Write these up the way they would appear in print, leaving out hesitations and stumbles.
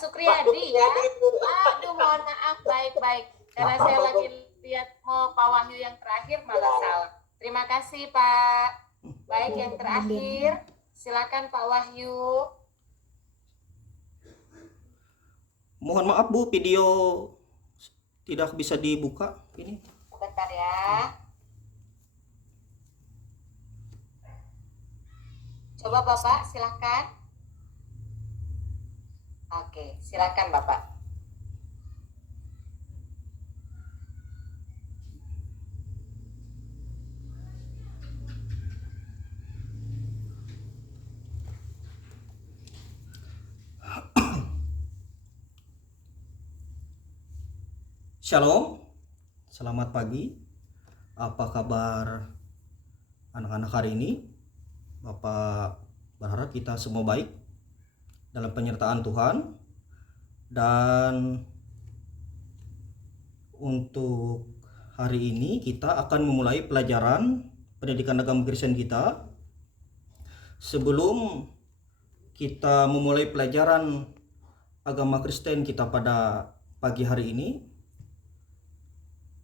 Sukriyadi ya. Aduh, mohon maaf, baik-baik. Karena saya lagi lihat mau Pak Wahyu yang terakhir malah salah. Terima kasih Pak. Baik, yang terakhir silakan Pak Wahyu. Mohon maaf Bu, video tidak bisa dibuka ini. Bentar ya. Coba Bapak silakan. Oke, silakan Bapak. Shalom, selamat pagi. Apa kabar anak-anak hari ini? Bapak berharap kita semua baik dalam penyertaan Tuhan. Dan untuk hari ini kita akan memulai pelajaran pendidikan agama Kristen kita. Sebelum kita memulai pelajaran agama Kristen kita pada pagi hari ini,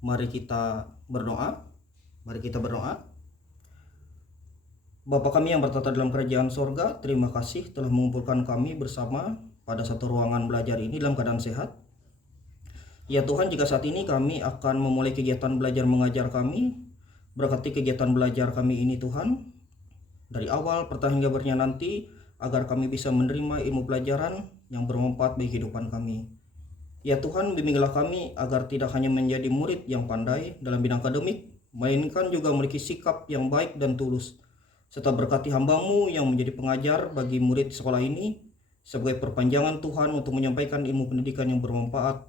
mari kita berdoa. Bapa kami yang bertata dalam kerajaan sorga, terima kasih telah mengumpulkan kami bersama pada satu ruangan belajar ini dalam keadaan sehat. Ya Tuhan, jika saat ini kami akan memulai kegiatan belajar mengajar kami, berkati kegiatan belajar kami ini Tuhan, dari awal pertengahan hingga akhirnya nanti, agar kami bisa menerima ilmu pelajaran yang bermanfaat bagi kehidupan kami. Ya Tuhan, bimbinglah kami agar tidak hanya menjadi murid yang pandai dalam bidang akademik, melainkan juga memiliki sikap yang baik dan tulus, serta berkati hamba-Mu yang menjadi pengajar bagi murid sekolah ini, sebagai perpanjangan Tuhan untuk menyampaikan ilmu pendidikan yang bermanfaat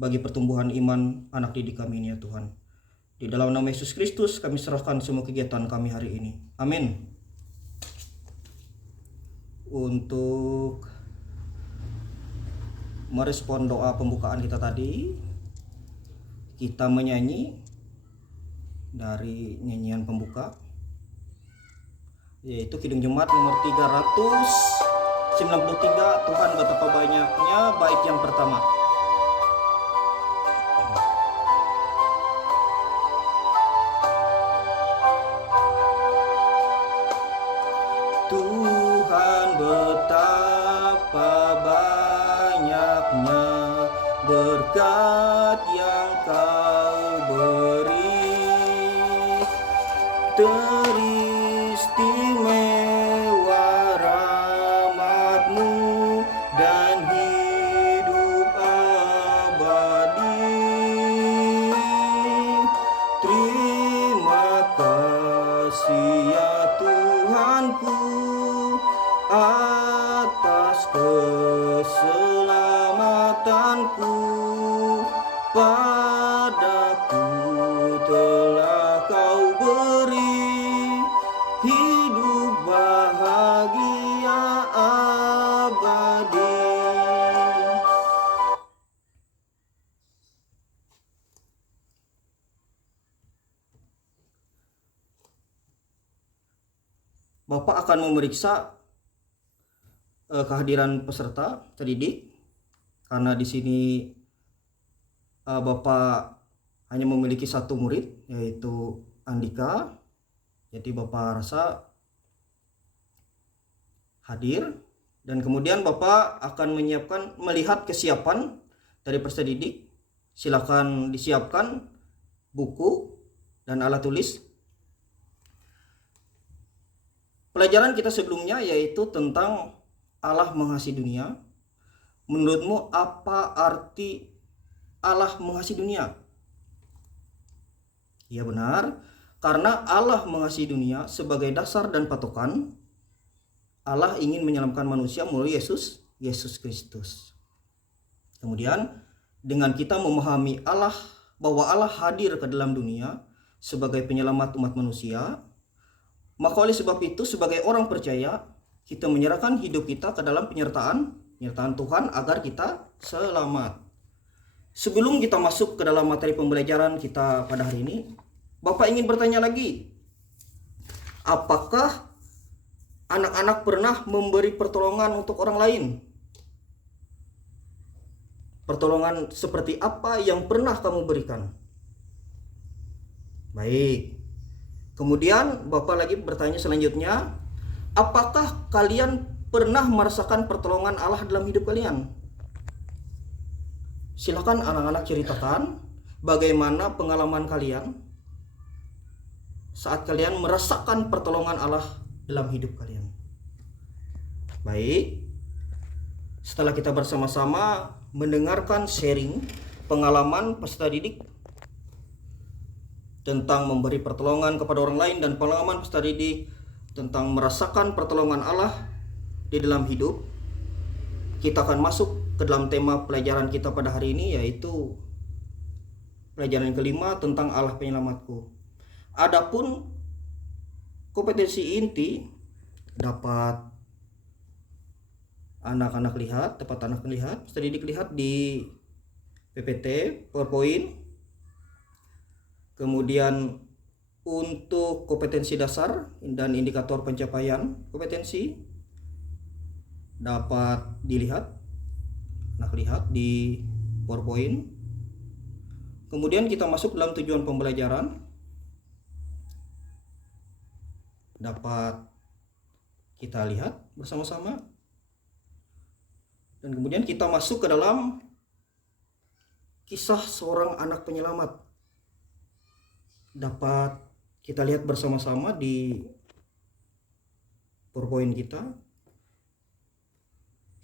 bagi pertumbuhan iman anak didik kami ini ya Tuhan. Di dalam nama Yesus Kristus kami serahkan semua kegiatan kami hari ini. Amin. Untuk merespon doa pembukaan kita tadi, kita menyanyi dari nyanyian pembuka, yaitu Kidung Jemaat nomor 393, Tuhan betapa banyaknya baik yang pertama. Tuhan betapa banyaknya berkat yang Kau beri, teristimewa rahmat-Mu dan hidup abadi. Terima kasih ya Tuhanku atas keselamatanku, padaku telah Kau beri hidup bahagia abadi. Bapak akan memeriksa kehadiran peserta terdidik, karena di sini Bapak hanya memiliki satu murid, yaitu Andika. Jadi Bapak rasa hadir, dan kemudian Bapak akan melihat kesiapan dari peserta didik. Silakan disiapkan buku dan alat tulis. Pelajaran kita sebelumnya yaitu tentang Allah mengasihi dunia. Menurutmu apa arti Allah mengasihi dunia? Ya benar, karena Allah mengasihi dunia sebagai dasar dan patokan, Allah ingin menyelamatkan manusia melalui Yesus Kristus. Kemudian dengan kita memahami Allah, bahwa Allah hadir ke dalam dunia sebagai penyelamat umat manusia, maka oleh sebab itu sebagai orang percaya kita menyerahkan hidup kita ke dalam penyertaan Tuhan agar kita selamat. Sebelum kita masuk ke dalam materi pembelajaran kita pada hari ini, Bapak ingin bertanya lagi. Apakah anak-anak pernah memberi pertolongan untuk orang lain? Pertolongan seperti apa yang pernah kamu berikan? Baik. Kemudian Bapak lagi bertanya selanjutnya, apakah kalian pernah merasakan pertolongan Allah dalam hidup kalian? Silakan anak-anak ceritakan bagaimana pengalaman kalian saat kalian merasakan pertolongan Allah dalam hidup kalian. Baik. Setelah kita bersama-sama mendengarkan sharing pengalaman peserta didik tentang memberi pertolongan kepada orang lain dan pengalaman peserta didik tentang merasakan pertolongan Allah di dalam hidup, kita akan masuk ke dalam tema pelajaran kita pada hari ini, yaitu pelajaran yang kelima tentang Allah penyelamatku. Adapun kompetensi inti dapat anak-anak lihat, peserta didik lihat di PPT, PowerPoint. Kemudian untuk kompetensi dasar dan indikator pencapaian kompetensi dapat dilihat, lihat di PowerPoint. Kemudian kita masuk dalam tujuan pembelajaran, dapat kita lihat bersama-sama. Dan kemudian kita masuk ke dalam kisah seorang anak penyelamat. Dapat kita lihat bersama-sama di PowerPoint kita.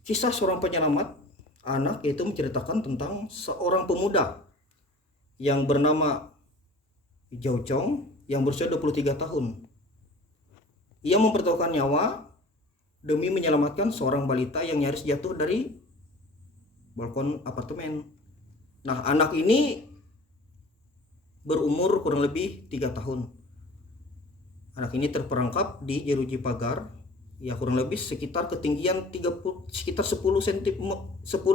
Kisah seorang penyelamat anak, yaitu menceritakan tentang seorang pemuda yang bernama Zhao Chong yang berusia 23 tahun. Ia mempertaruhkan nyawa demi menyelamatkan seorang balita yang nyaris jatuh dari balkon apartemen. Nah, anak ini berumur kurang lebih 3 tahun. Anak ini terperangkap di jeruji pagar, ya kurang lebih sekitar ketinggian sekitar 10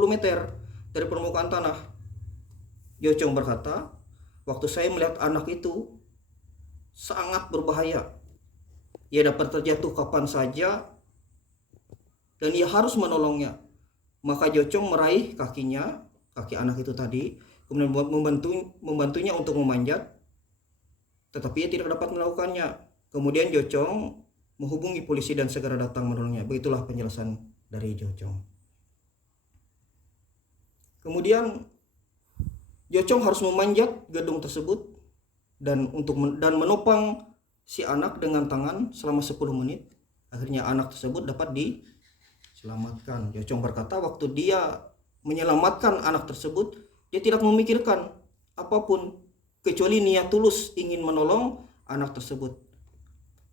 meter dari permukaan tanah. Yocong berkata, waktu saya melihat anak itu sangat berbahaya. Ia dapat terjatuh kapan saja dan ia harus menolongnya. Maka Jocong meraih kaki anak itu tadi, kemudian membantunya untuk memanjat, tetapi ia tidak dapat melakukannya. Kemudian Jocong menghubungi polisi dan segera datang menolongnya. Begitulah penjelasan dari Jocong. Kemudian Jocong harus memanjat gedung tersebut dan menopang si anak dengan tangan selama 10 menit. Akhirnya anak tersebut dapat diselamatkan. Jocong berkata, waktu dia menyelamatkan anak tersebut, dia tidak memikirkan apapun kecuali niat tulus ingin menolong anak tersebut.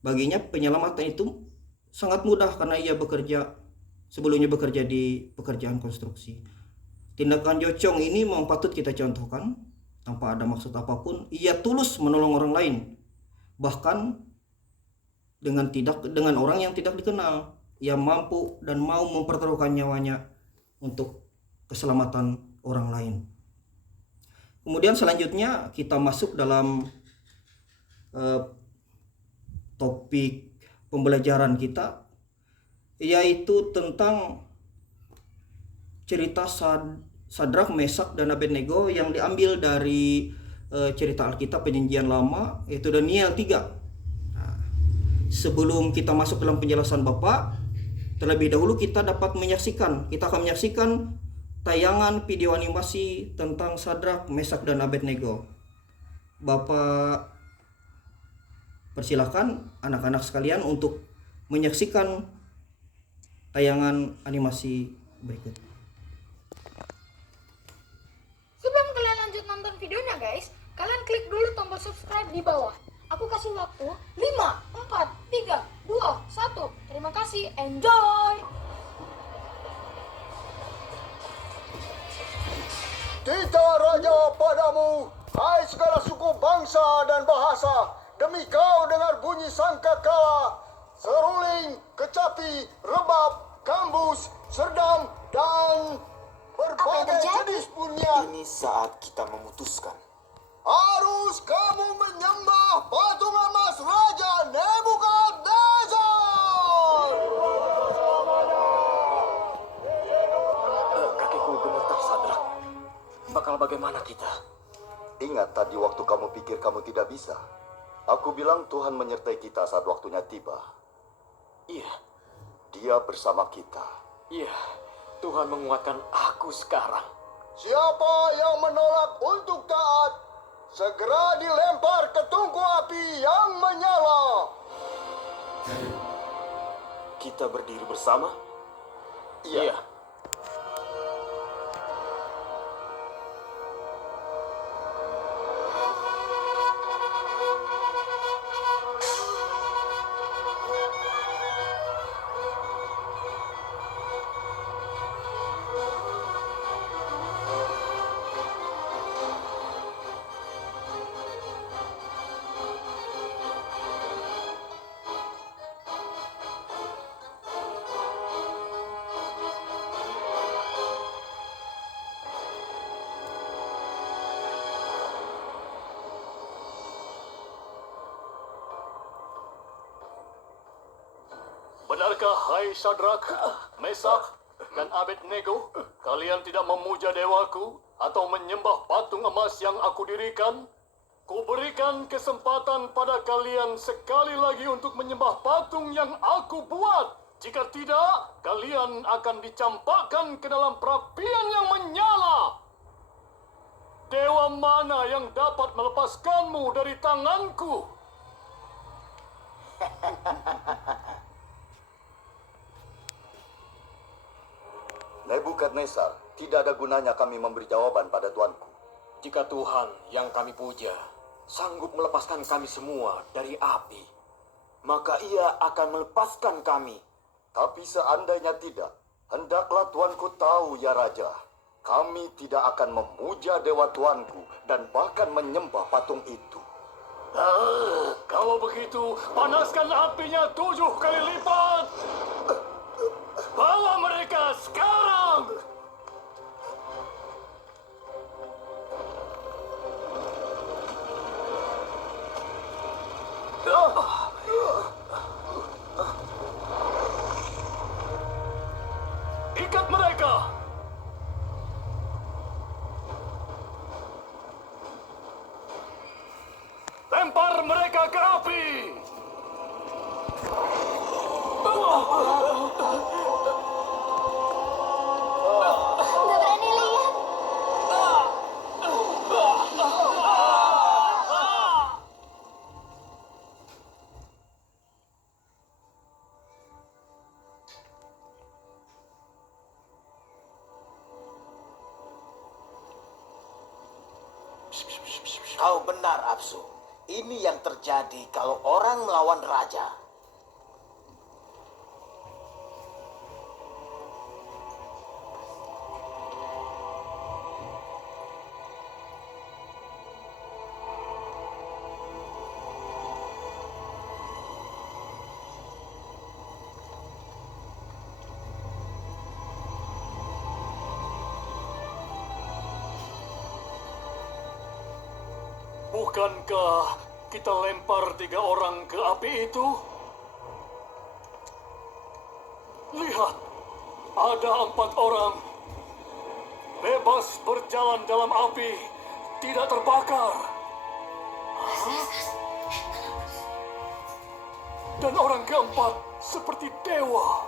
Baginya penyelamatan itu sangat mudah karena ia sebelumnya bekerja di pekerjaan konstruksi. Tindakan Jocong ini memang patut kita contohkan tanpa ada maksud apapun. Ia tulus menolong orang lain, bahkan dengan orang yang tidak dikenal. Ia mampu dan mau mempertaruhkan nyawanya untuk keselamatan orang lain. Kemudian selanjutnya kita masuk dalam topik pembelajaran kita, yaitu tentang cerita Sadrak, Mesak, dan Abednego yang diambil dari cerita Alkitab Perjanjian Lama, yaitu Daniel 3. Nah, sebelum kita masuk dalam penjelasan Bapak, terlebih dahulu kita akan menyaksikan tayangan video animasi tentang Sadrak, Mesak, dan Abednego. Bapak persilakan anak-anak sekalian untuk menyaksikan tayangan animasi berikut. Sebelum kalian lanjut nonton videonya guys, kalian klik dulu tombol subscribe di bawah. Aku kasih waktu 5, 4, 3, 2, 1. Terima kasih, enjoy! Titah Raja padamu, hai segala suku bangsa dan bahasa. Demi kau dengar bunyi sangkakala, seruling, kecapi, rebab, gambus, serdam, dan berbagai jenis bunyian. Ini saat kita memutuskan. Harus kamu menyembah patung emas Raja Nebukadnezar. Kakiku gemetar, Sadrak. bakal bagaimana kita? Ingat tadi waktu kamu pikir kamu tidak bisa. Aku bilang Tuhan menyertai kita saat waktunya tiba. Iya, Dia bersama kita. iya. Tuhan menguatkan aku sekarang. Siapa yang menolak untuk taat, segera dilempar ke tungku api yang menyala. Kita berdiri bersama? Iya. Benarkah, hai Sadrak, Mesak, dan Abednego, kalian tidak memuja dewaku atau menyembah patung emas yang aku dirikan? Kuberikan kesempatan pada kalian sekali lagi untuk menyembah patung yang aku buat. Jika tidak, kalian akan dicampakkan ke dalam perapian yang menyala. Dewa mana yang dapat melepaskanmu dari tanganku? Nebukadnezar, tidak ada gunanya kami memberi jawaban pada tuanku. Jika Tuhan yang kami puja sanggup melepaskan kami semua dari api, maka ia akan melepaskan kami. Tapi seandainya tidak, hendaklah tuanku tahu ya Raja, kami tidak akan memuja dewa tuanku dan bahkan menyembah patung itu. Kalau begitu, panaskan apinya 7 kali lipat. Bawa mereka sekarang. Ikat mereka. Lempar mereka ke api. Nggak berani lihat. Kau benar, Apsu. Ini yang terjadi kalau orang melawan raja. Bukankah kita lempar 3 orang ke api itu? Lihat, ada 4 orang bebas berjalan dalam api, tidak terbakar. Dan orang keempat seperti dewa.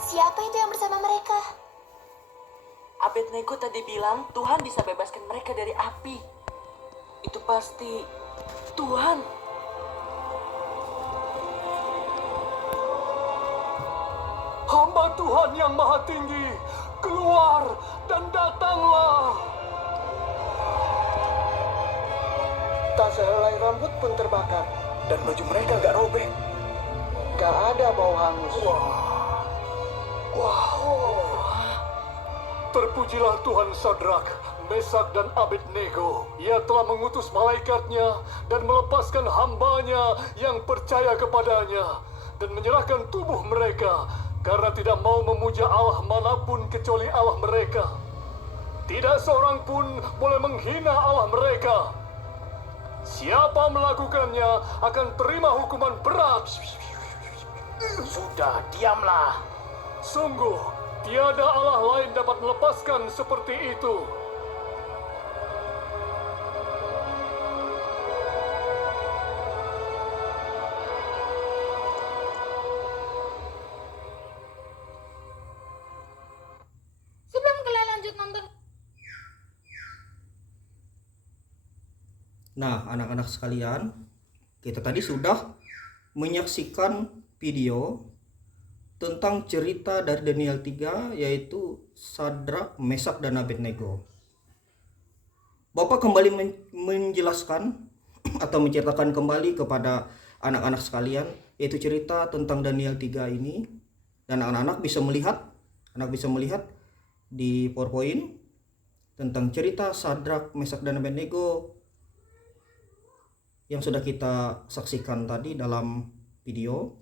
Siapa itu yang bersama mereka? Abednego tadi bilang Tuhan bisa bebaskan mereka dari api. Itu pasti Tuhan. Hamba Tuhan yang Maha Tinggi, keluar dan datanglah. Tak sehelai rambut pun terbakar. Dan baju mereka nggak robek. Gak ada bau hangus. Terpujilah Tuhan Sadrak, Mesak dan Abednego. Ia telah mengutus malaikatnya dan melepaskan hambanya yang percaya kepadanya dan menyerahkan tubuh mereka karena tidak mau memuja Allah manapun kecuali Allah mereka. Tidak seorang pun boleh menghina Allah mereka. Siapa melakukannya akan terima hukuman berat. Sudah, diamlah. Sungguh, tiada Allah lain dapat melepaskan seperti itu. nonton. Nah, anak-anak sekalian, kita tadi sudah menyaksikan video tentang cerita dari Daniel 3, yaitu Sadrak, Mesak, dan Abednego. Bapak kembali menjelaskan atau menceritakan kembali kepada anak-anak sekalian, yaitu cerita tentang Daniel 3 ini. Dan anak-anak bisa melihat di PowerPoint tentang cerita Sadrak, Mesak, dan Abednego yang sudah kita saksikan tadi dalam video.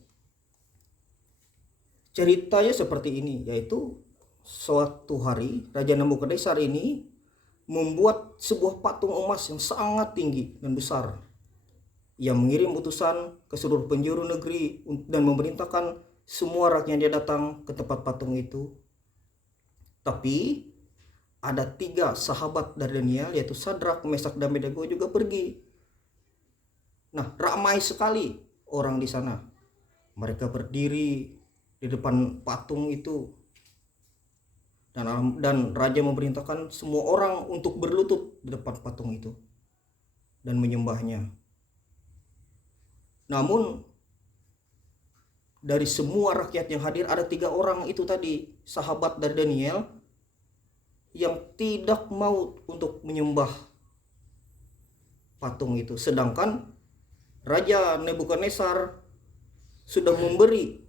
Ceritanya seperti ini, yaitu suatu hari Raja Nebukadnezar ini membuat sebuah patung emas yang sangat tinggi dan besar. Ia mengirim utusan ke seluruh penjuru negeri dan memerintahkan semua rakyatnya datang ke tempat patung itu. Tapi ada 3 sahabat dari Daniel, yaitu Sadrak, Mesak, dan Abednego juga pergi. Nah, ramai sekali orang di sana. Mereka berdiri di depan patung itu, dan raja memerintahkan semua orang untuk berlutut di depan patung itu dan menyembahnya. Namun dari semua rakyat yang hadir ada 3 orang itu tadi, sahabat dari Daniel, yang tidak mau untuk menyembah patung itu. Sedangkan Raja Nebukadnezar sudah memberi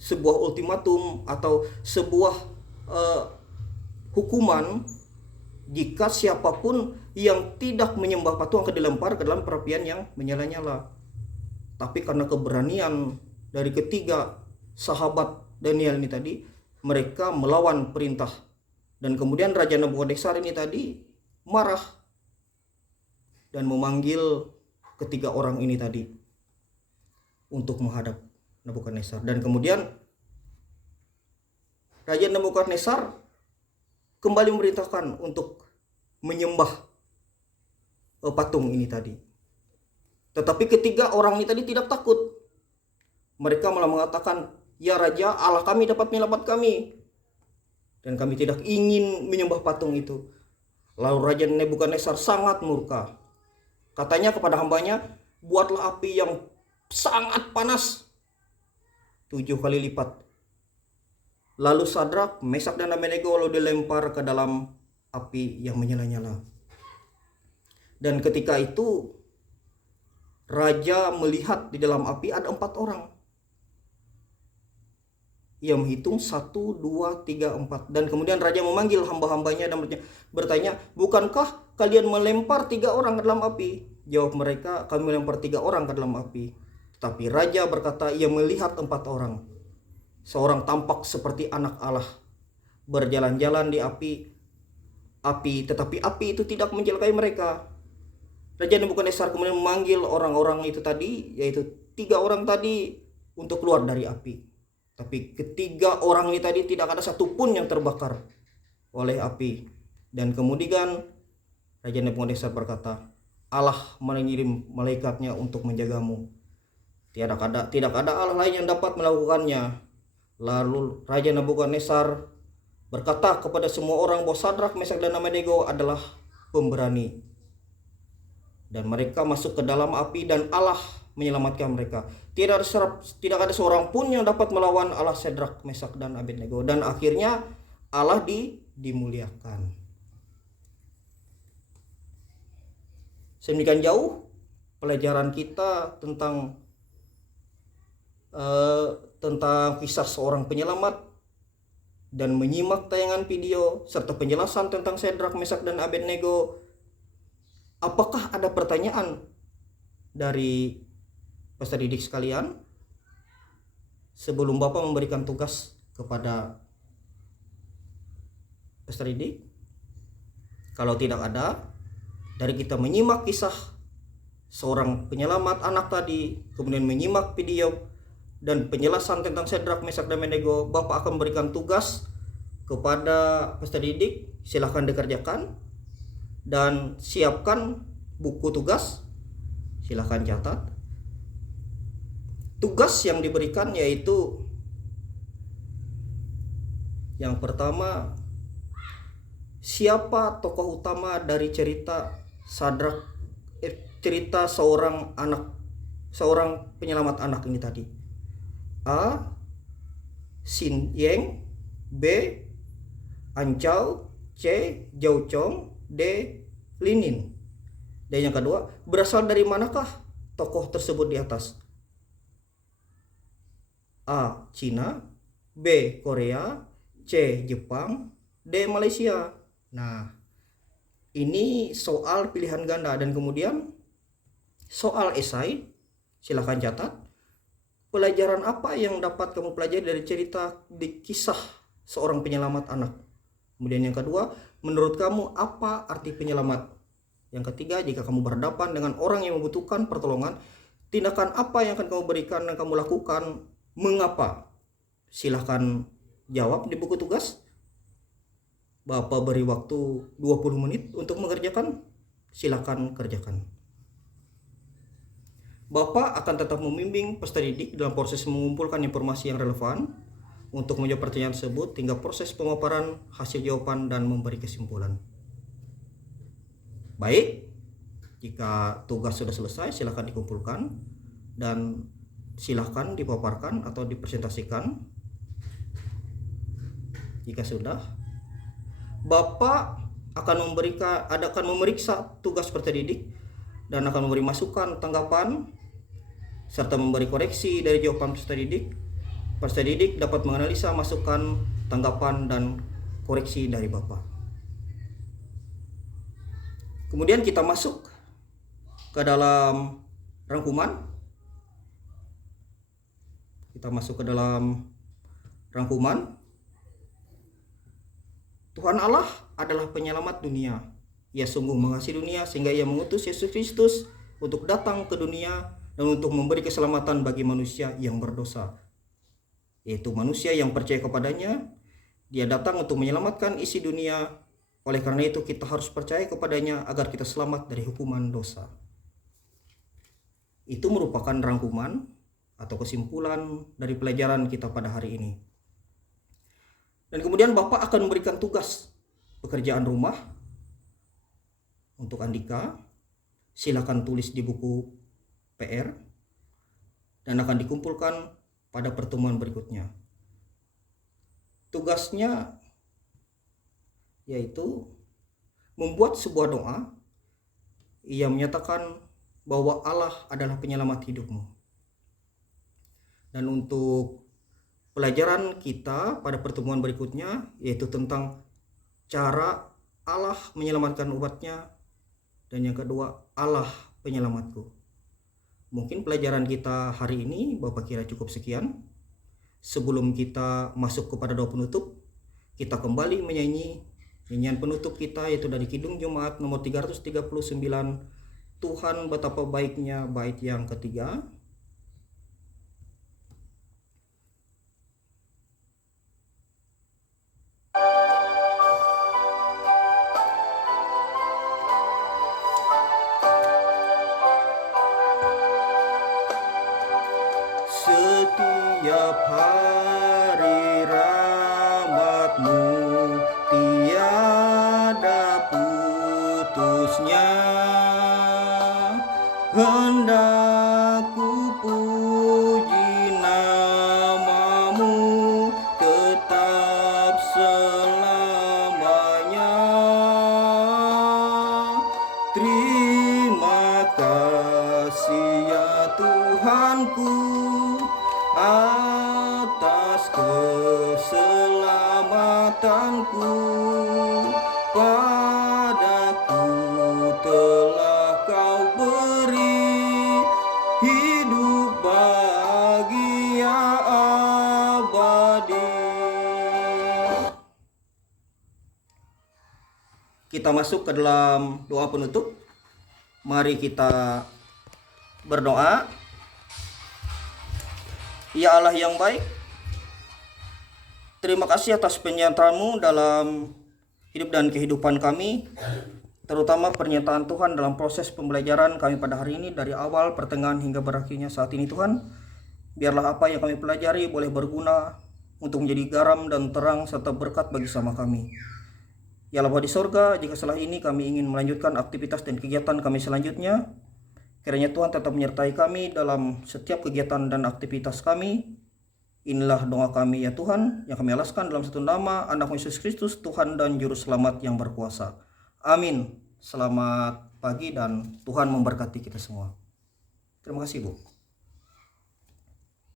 sebuah ultimatum atau sebuah hukuman jika siapapun yang tidak menyembah patung akan dilempar ke dalam perapian yang menyala-nyala. Tapi karena keberanian dari ketiga sahabat Daniel ini tadi, mereka melawan perintah. Dan kemudian Raja Nebukadnezar ini tadi marah dan memanggil ketiga orang ini tadi untuk menghadap Nebukadnezar. Dan kemudian Raja Nebukadnezar kembali memerintahkan untuk menyembah patung ini tadi. Tetapi ketiga orang ini tadi tidak takut. Mereka malah mengatakan, "Ya Raja, Allah kami dapat menyelamat kami, dan kami tidak ingin menyembah patung itu." Lalu Raja Nebukadnezar sangat murka. Katanya kepada hambanya, "Buatlah api yang sangat panas 7 kali lipat." Lalu Sadrak, Mesak, dan Abednego lalu dilempar ke dalam api yang menyala-nyala. Dan ketika itu raja melihat di dalam api ada 4 orang. Ia menghitung 1, 2, 3, 4. Dan kemudian raja memanggil hamba-hambanya dan bertanya, "Bukankah kalian melempar 3 orang ke dalam api?" Jawab mereka, "Kami melempar 3 orang ke dalam api." Tapi raja berkata, ia melihat 4 orang. Seorang tampak seperti anak Allah, berjalan-jalan di api, tetapi api itu tidak mencelakai mereka. Raja Nebukadnezar kemudian memanggil orang-orang itu tadi, yaitu 3 orang tadi, untuk keluar dari api. Tapi ketiga orang ini tadi tidak ada satupun yang terbakar oleh api. Dan kemudian Raja Nebukadnezar berkata, "Allah mengirim malaikatnya untuk menjagamu. Tidak ada Allah lain yang dapat melakukannya." Lalu Raja Nebukadnezar berkata kepada semua orang bahwa Sadrak, Mesak, dan Abednego adalah pemberani. Dan mereka masuk ke dalam api dan Allah menyelamatkan mereka. Tidak ada seorang pun yang dapat melawan Allah Sadrak, Mesak, dan Abednego. Dan akhirnya Allah dimuliakan. Sedemikian jauh pelajaran kita tentang kisah seorang penyelamat, dan menyimak tayangan video serta penjelasan tentang Sadrak, Mesak, dan Abednego. Apakah ada pertanyaan dari peserta didik sekalian sebelum Bapak memberikan tugas kepada peserta didik? Kalau tidak ada, dari kita menyimak kisah seorang penyelamat anak tadi, kemudian menyimak video dan penjelasan tentang Sadrak, Mesak, dan Abednego, Bapak akan memberikan tugas kepada peserta didik. Silahkan dikerjakan dan siapkan buku tugas. Silahkan catat. Tugas yang diberikan yaitu yang pertama, siapa tokoh utama dari cerita cerita seorang penyelamat anak ini tadi? A. Sin Yeng, B. Ancau, C. Zhao Chong, D. Linin. Dan yang kedua, berasal dari manakah tokoh tersebut di atas? A. Cina, B. Korea, C. Jepang, D. Malaysia. Nah, ini soal pilihan ganda. Dan kemudian soal esai, silahkan catat. Pelajaran apa yang dapat kamu pelajari dari cerita di kisah seorang penyelamat anak? Kemudian yang kedua, menurut kamu apa arti penyelamat? Yang ketiga, jika kamu berhadapan dengan orang yang membutuhkan pertolongan, tindakan apa yang akan kamu berikan dan kamu lakukan? Mengapa? Silahkan jawab di buku tugas. Bapak beri waktu 20 menit untuk mengerjakan. Silahkan kerjakan. Bapak akan tetap membimbing peserta didik dalam proses mengumpulkan informasi yang relevan untuk menjawab pertanyaan tersebut hingga proses pemaparan hasil jawaban dan memberi kesimpulan. Baik, jika tugas sudah selesai, silakan dikumpulkan dan silakan dipaparkan atau dipresentasikan. Jika sudah, Bapak akan memeriksa tugas peserta didik dan akan memberi masukan, tanggapan, serta memberi koreksi dari jawaban peserta didik. Peserta didik dapat menganalisa masukan, tanggapan, dan koreksi dari Bapak. Kemudian kita masuk ke dalam rangkuman. Tuhan Allah adalah penyelamat dunia. Ia sungguh mengasihi dunia sehingga Ia mengutus Yesus Kristus untuk datang ke dunia dan untuk memberi keselamatan bagi manusia yang berdosa, yaitu manusia yang percaya kepadanya. Dia datang untuk menyelamatkan isi dunia. Oleh karena itu kita harus percaya kepadanya agar kita selamat dari hukuman dosa. Itu merupakan rangkuman atau kesimpulan dari pelajaran kita pada hari ini. Dan kemudian Bapak akan memberikan tugas pekerjaan rumah untuk Andika. Silakan tulis di buku PR dan akan dikumpulkan pada pertemuan berikutnya. Tugasnya yaitu membuat sebuah doa. Ia menyatakan bahwa Allah adalah penyelamat hidupmu. Dan untuk pelajaran kita pada pertemuan berikutnya yaitu tentang cara Allah menyelamatkan umatnya, dan yang kedua, Allah penyelamatku. Mungkin pelajaran kita hari ini Bapak kira cukup sekian. Sebelum kita masuk kepada doa penutup, kita kembali menyanyi nyanyian penutup kita yaitu dari Kidung Jemaat nomor 339, Tuhan betapa baiknya, bait yang ketiga. Setiap hari rahmat-Mu tiada putusnya. Hendak ku puji nama-Mu tetap selamanya. Terima kasih ya Tuhanku atas keselamatanku. Padaku telah Kau beri hidup bahagia abadi. Kita masuk ke dalam doa penutup. Mari kita berdoa. Ya Allah yang baik, terima kasih atas penyertaan-Mu dalam hidup dan kehidupan kami, terutama pernyataan Tuhan dalam proses pembelajaran kami pada hari ini dari awal, pertengahan hingga berakhirnya saat ini. Tuhan, biarlah apa yang kami pelajari boleh berguna untuk menjadi garam dan terang serta berkat bagi sama kami. Ya Allah Bapa di sorga, jika setelah ini kami ingin melanjutkan aktivitas dan kegiatan kami selanjutnya, kiranya Tuhan tetap menyertai kami dalam setiap kegiatan dan aktivitas kami. Inilah doa kami ya Tuhan, yang kami alaskan dalam satu nama Anak Yesus Kristus, Tuhan dan Juru Selamat yang berkuasa. Amin. Selamat pagi dan Tuhan memberkati kita semua. Terima kasih Bu.